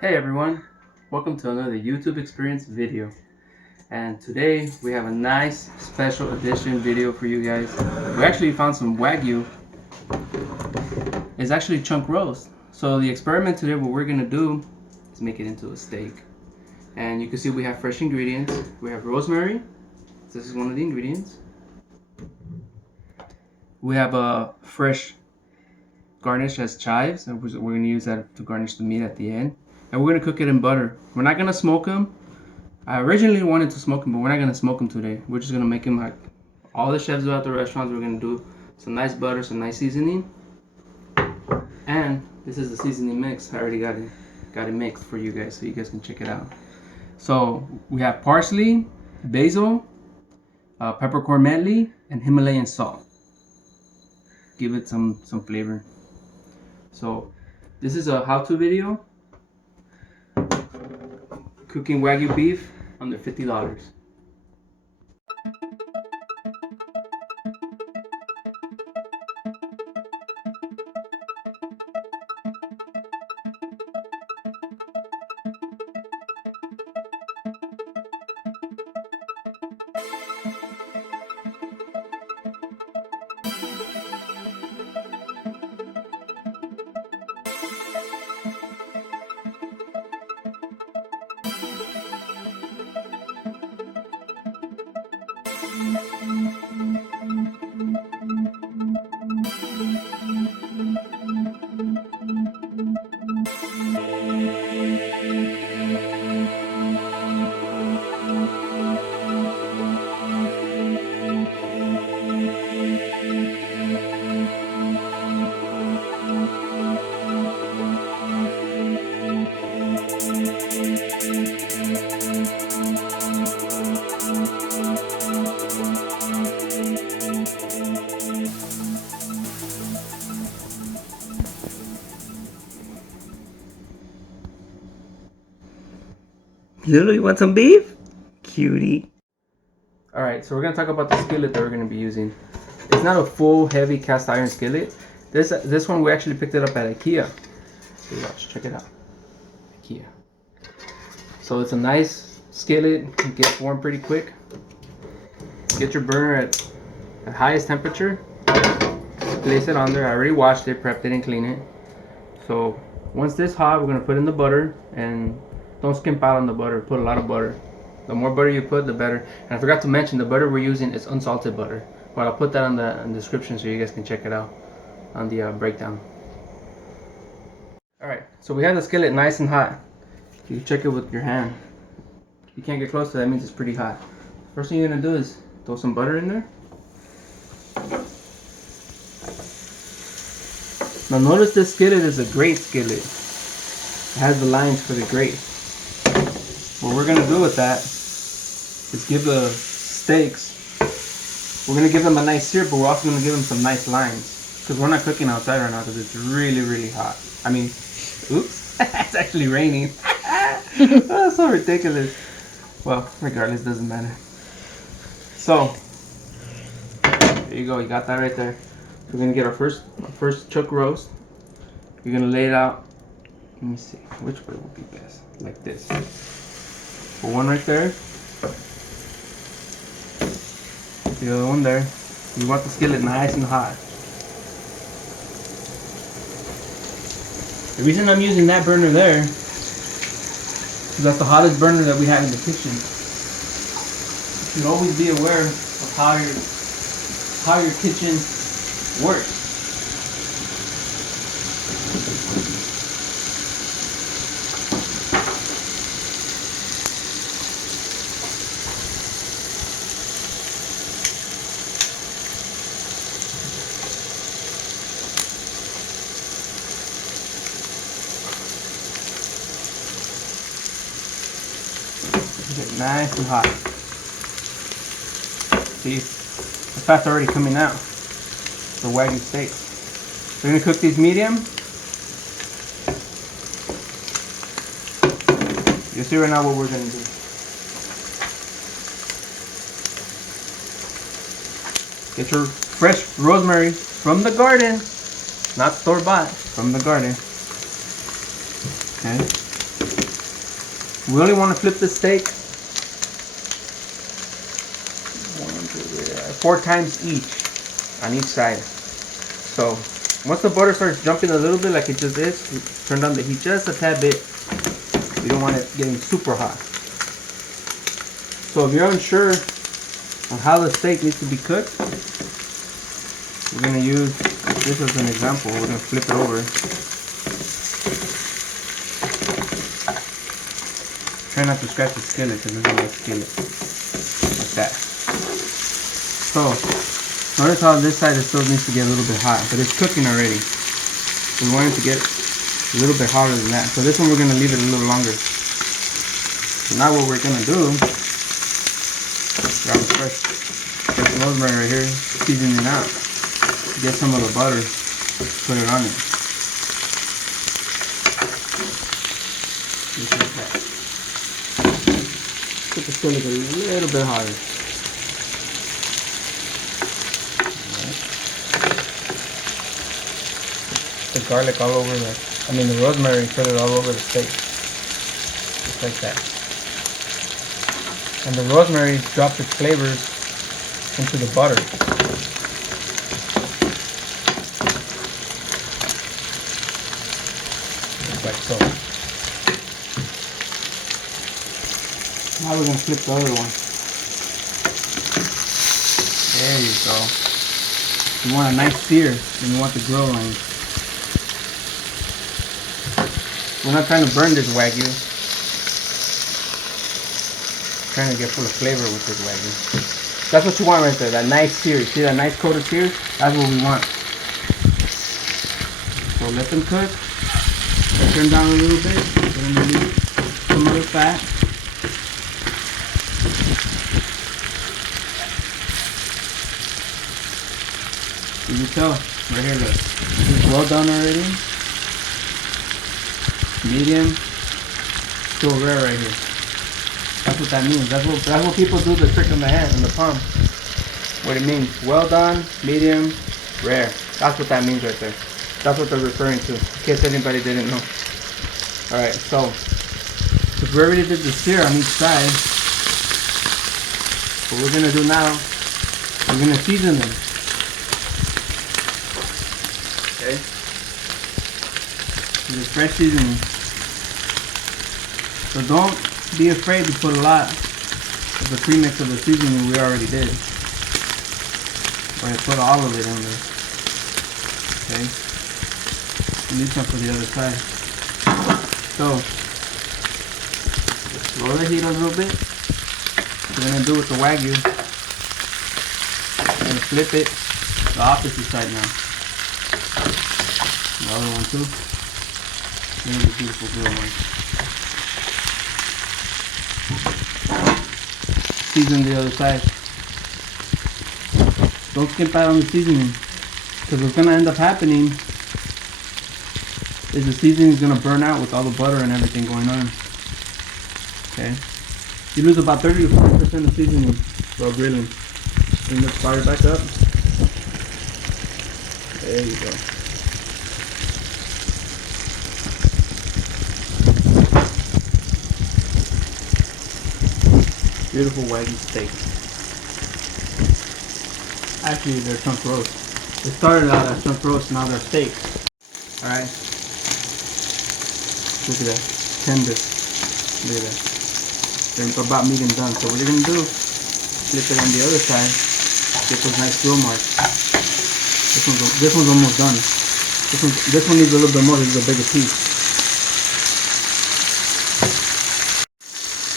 Hey everyone, welcome to another YouTube experience video. And today we have a nice special edition video for you guys. We actually found some Wagyu. It's actually chunk roast. So the experiment today, what we're gonna do is make it into a steak. And you can see we have fresh ingredients. We have rosemary. This is one of the ingredients. We have a fresh garnish as chives, and we're gonna use that to garnish the meat at the end. And we're gonna cook it in butter. We're not gonna smoke them. I originally wanted to smoke them, but we're not gonna smoke them today. We're just gonna make them like all the chefs do at the restaurants. We're gonna do some nice butter, some nice seasoning, and this is the seasoning mix. I already got it mixed for you guys, so you guys can check it out. So we have parsley, basil, peppercorn medley, and Himalayan salt. Give it some flavor. So this is a how-to video. Cooking Wagyu beef under $50. Lulu, you want some beef? Cutie. Alright, so we're going to talk about the skillet that we're going to be using. It's not a full, heavy cast iron skillet. This one, we actually picked it up at IKEA. So watch, check it out. IKEA. So it's a nice skillet. It gets warm pretty quick. Get your burner at highest temperature. Place it on there. I already washed it, prepped it, and cleaned it. So once this hot, we're going to put in the butter, and don't skimp out on the butter. Put a lot of butter. The more butter you put, the better. And I forgot to mention, the butter we're using is unsalted butter. But I'll put that in the description so you guys can check it out on the breakdown. Alright, so we have the skillet nice and hot. You check it with your hand. You can't get close to that, means it's pretty hot. First thing you're going to do is throw some butter in there. Now notice this skillet is a grate skillet. It has the lines for the grate. What we're going to do with that is give the steaks, we're going to give them a nice sear, but we're also going to give them some nice lines. Because we're not cooking outside right now because it's really, really hot. I mean, oops, it's actually raining. Oh, so ridiculous. Well, regardless, doesn't matter. So, there you go, you got that right there. We're going to get our first chuck roast. You're going to lay it out. Let me see, which way would be best? Like this. Put one right there. The other one there. You want the skillet nice and hot. The reason I'm using that burner there is that's the hottest burner that we have in the kitchen. You should always be aware of how your kitchen works. Get nice and hot. See, the fat's already coming out. The Wagyu steaks. We're gonna cook these medium. You'll see right now what we're gonna do. Get your fresh rosemary from the garden, not store-bought, from the garden. Okay. We only want to flip the steak 4 times on each side. So once the butter starts jumping a little bit like it just is, turn down the heat just a tad bit. We don't want it getting super hot. So if you're unsure on how the steak needs to be cooked, we're going to use this as an example. We're going to flip it over. Try not to scratch the skillet because this is a skillet. Like that. So notice how this side still needs to get a little bit hot, but it's cooking already. We want it to get a little bit hotter than that. So this one we're going to leave it a little longer. So now what we're going to do, grab a fresh rosemary right here, seasoning it out. Get some of the butter, put it on it. Just like that. Put the skillet a little bit hotter. The garlic all over the rosemary, put it all over the steak. Just like that. And the rosemary drops its flavors into the butter. Just like so. Now we're going to flip the other one. There you go. You want a nice sear, and you want the grill line. We're not trying to burn this Wagyu. We're trying to get full of flavor with this Wagyu. That's what you want right there, that nice sear. See that nice coated sear? That's what we want. So let them cook. Let's turn down a little bit. We're going to leave some of the fat. You can tell right here, look. It's well done already. Medium, still rare right here. That's what that means. That's what people do the trick on the hand and the palm. What it means. Well done, medium, rare. That's what that means right there. That's what they're referring to, in case anybody didn't know. Alright, so if we already did the sear on each side, what we're gonna do now, we're gonna season them. Okay? This fresh seasoning. So don't be afraid to put a lot of the premix of the seasoning we already did. Or put all of it in there. Okay? You need some for the other side. So lower the heat a little bit. What we're gonna do with the Wagyu. We're gonna flip it the opposite side now. The other one too. Here's the beautiful grill one. Season the other side. Don't skimp out on the seasoning, because what's gonna end up happening is the seasoning is gonna burn out with all the butter and everything going on. Okay, you lose about 30 to 40% of seasoning while grilling. Bring the fire back up. There you go. Beautiful Wagyu steak. Actually, they're chunk roast. They started out as chunk roast, now they're steaks. Alright. Look at that. Tender. Look at that. They're about medium done. So what you're going to do, flip it on the other side. Get those nice grill marks. This one's almost done. This one needs a little bit more. This is a bigger piece.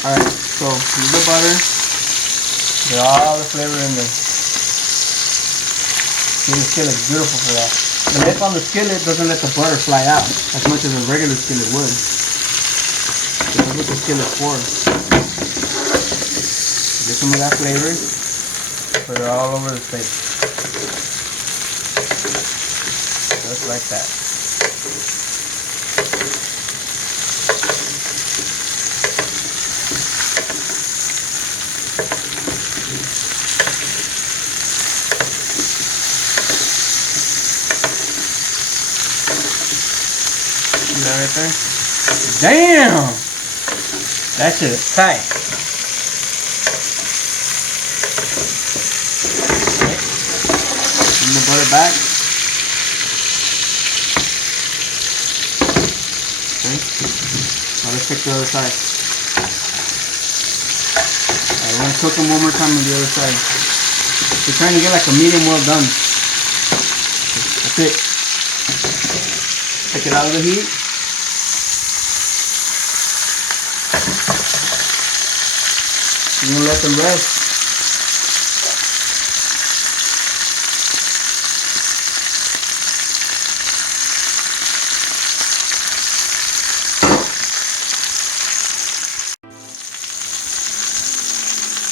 Alright, so use the butter. Get all the flavor in there. See, the skillet is beautiful for that. The lip on the skillet doesn't let the butter fly out as much as a regular skillet would. That's what the skillet's for. Get some of that flavor. Put it all over the steak. Just like that. See that right there? Damn! That shit is tight. And the butter back. Okay. Now let's check the other side. Alright, we're gonna cook them one more time on the other side. We're trying to get like a medium well done. That's it. Take it out of the heat. You're gonna let them rest.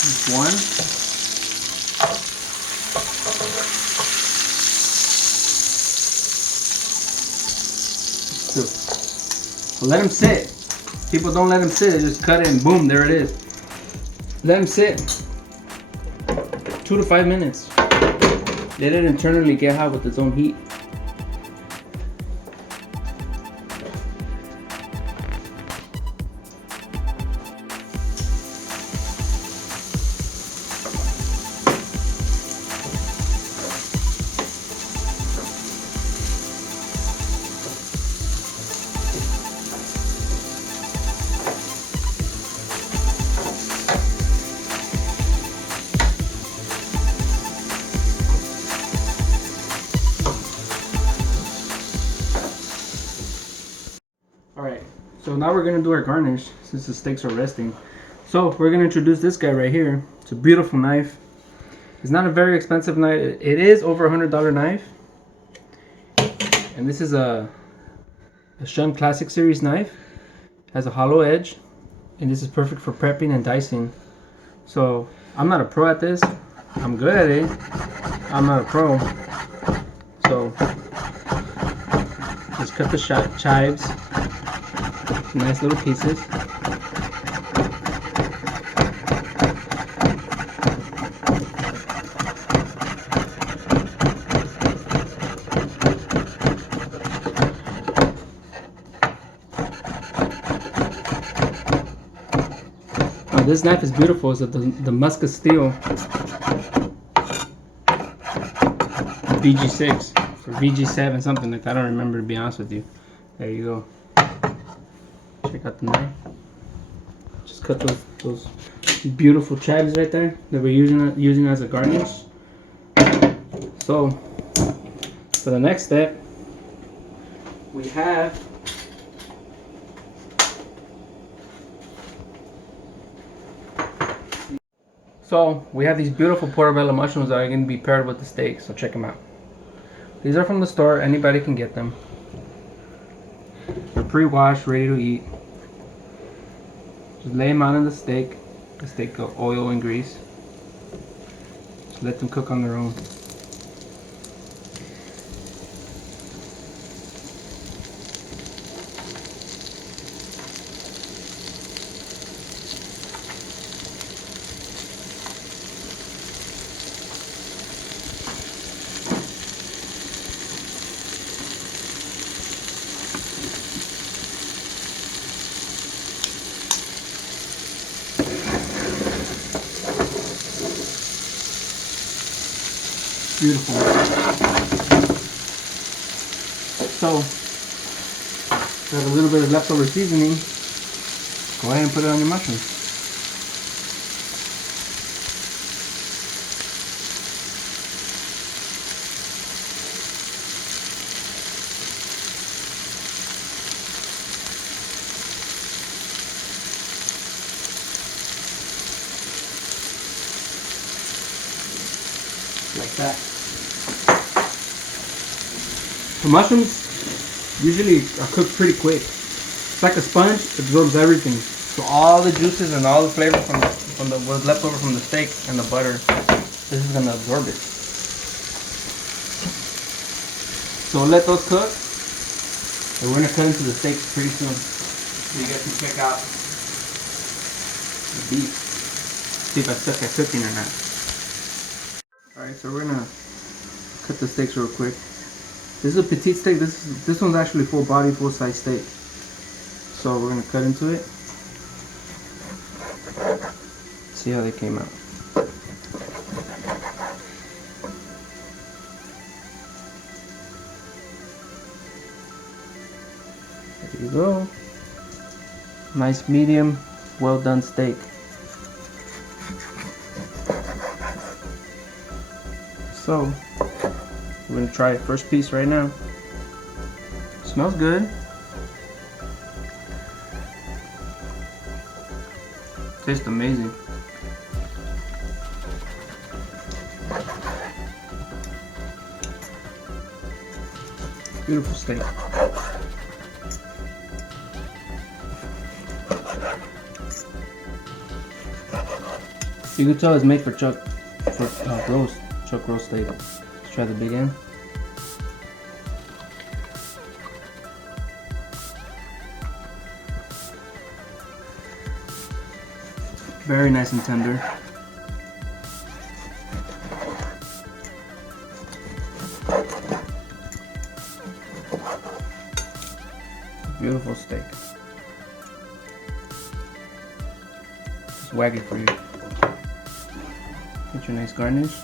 Just one. Two. Well, let them sit. People don't let them sit. They just cut it and boom, there it is. Let them sit 2 to 5 minutes. Let it internally get hot with its own heat. Alright, so now we're gonna do our garnish since the steaks are resting. So we're gonna introduce this guy right here. It's a beautiful knife. It's not a very expensive knife. It is over $100 knife. And this is a Shun Classic Series knife. It has a hollow edge. And this is perfect for prepping and dicing. So I'm not a pro at this. I'm good at it. I'm not a pro. So just cut the chives. Nice little pieces. Now this knife is beautiful. It's the Muscat Steel VG6 or VG7, something like that. I don't remember, to be honest with you. There you go. Check out the knife. Just cut those beautiful chives right there that we're using as a garnish. So for the next step, we have these beautiful portobello mushrooms that are going to be paired with the steak. So check them out. These are from the store. Anybody can get them. They're pre-washed, ready to eat. Just lay them out on the steak oil and grease. Just let them cook on their own. Beautiful. So, got a little bit of leftover seasoning. Go ahead and put it on your mushrooms. Like that. The mushrooms usually are cooked pretty quick. It's like a sponge, it absorbs everything. So all the juices and all the flavor from what's left over from the steak and the butter, this is gonna absorb it. So let those cook. And we're gonna cut into the steaks pretty soon. So you guys can check out the beef. See if I stuck at cooking or not. Alright, so we're gonna cut the steaks real quick. This is a petite steak. This one's actually full body, full size steak. So we're gonna cut into it. See how they came out. There you go. Nice medium, well done steak. So, we're gonna try the first piece right now. Smells good. Tastes amazing. Beautiful steak. You can tell it's made for chuck roast steak. Let's try the big end. Very nice and tender. Beautiful steak. It's Wagyu for you. Get your nice garnish.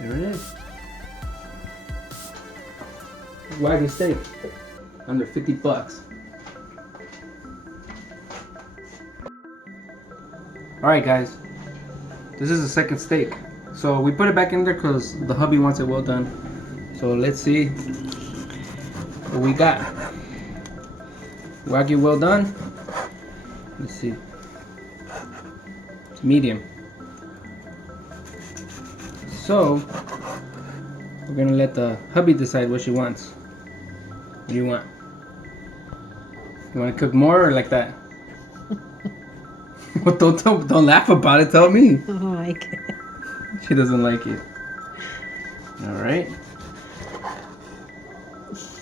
There it is. Wagyu steak. Under 50 bucks. Alright guys, this is the second steak. So we put it back in there because the hubby wants it well done. So let's see what we got. Wagyu well done. Let's see. It's medium. So we're gonna let the hubby decide what she wants. What do you want? You want to cook more or like that? Well, don't laugh about it. Tell me. I don't like it. She doesn't like it. All right.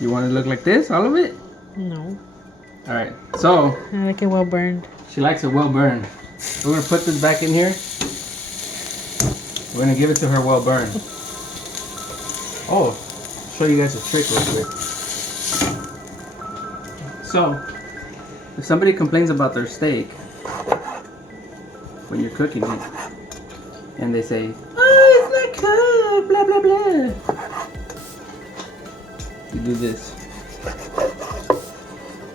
You want it to look like this, all of it? No. All right. So I like it well burned. she likes it well burned. We're gonna put this back in here. We're gonna give it to her well burned. Oh, I'll show you guys a trick real quick. So, if somebody complains about their steak when you're cooking it, and they say, "Oh, it's not cooked," blah blah blah, you do this.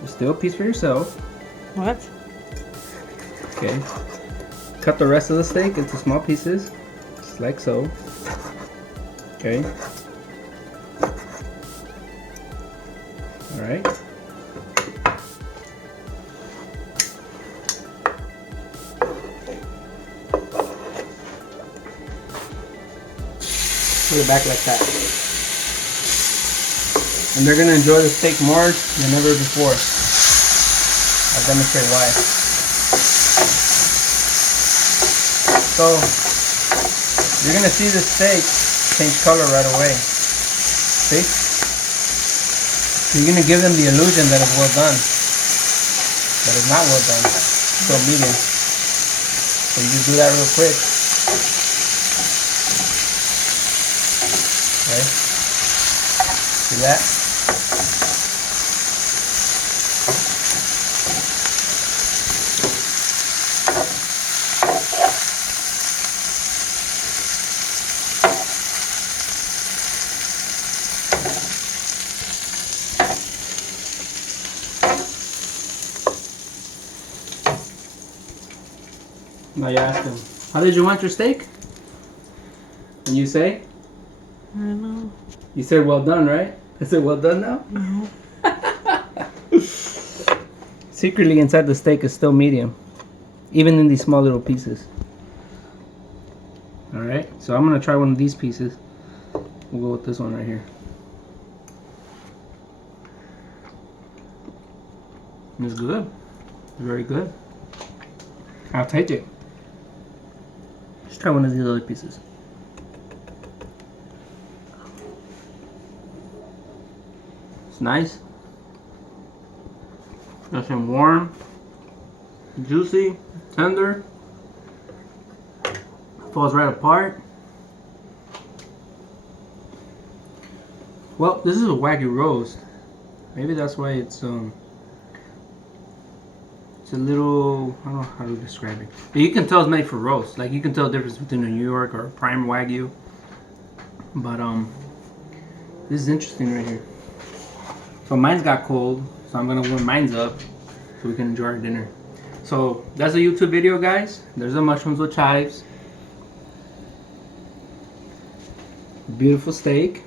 You steal a piece for yourself. What? Okay. Cut the rest of the steak into small pieces, just like so. Okay. All right. Put it back like that. And they're gonna enjoy the steak more than ever before. I'll demonstrate why. So, you're gonna see the steak change color right away. See? You're gonna give them the illusion that it's well done. But it's not well done. It's still medium. So you just do that real quick. Okay? See that? Now you ask him, how did you want your steak? And you say? I don't know. You said well done, right? I said well done now? No. Secretly inside the steak is still medium. Even in these small little pieces. Alright, so I'm going to try one of these pieces. We'll go with this one right here. It's good. Very good. I'll take it. Let's try one of these other pieces. It's nice. Nice and warm, juicy, tender. Falls right apart. Well, this is a Wagyu roast. Maybe that's why it's It's a little, I don't know how to describe it. But you can tell it's made for roast. Like you can tell the difference between a New York or a prime Wagyu. But this is interesting right here. So mine's got cold, so I'm gonna warm mine's up so we can enjoy our dinner. So that's a YouTube video, guys. There's the mushrooms with chives. Beautiful steak.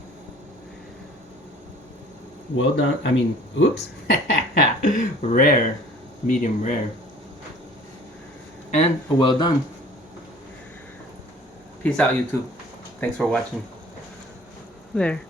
Well done. I mean, oops. Rare. Medium rare. And well done. Peace out, YouTube. Thanks for watching. There.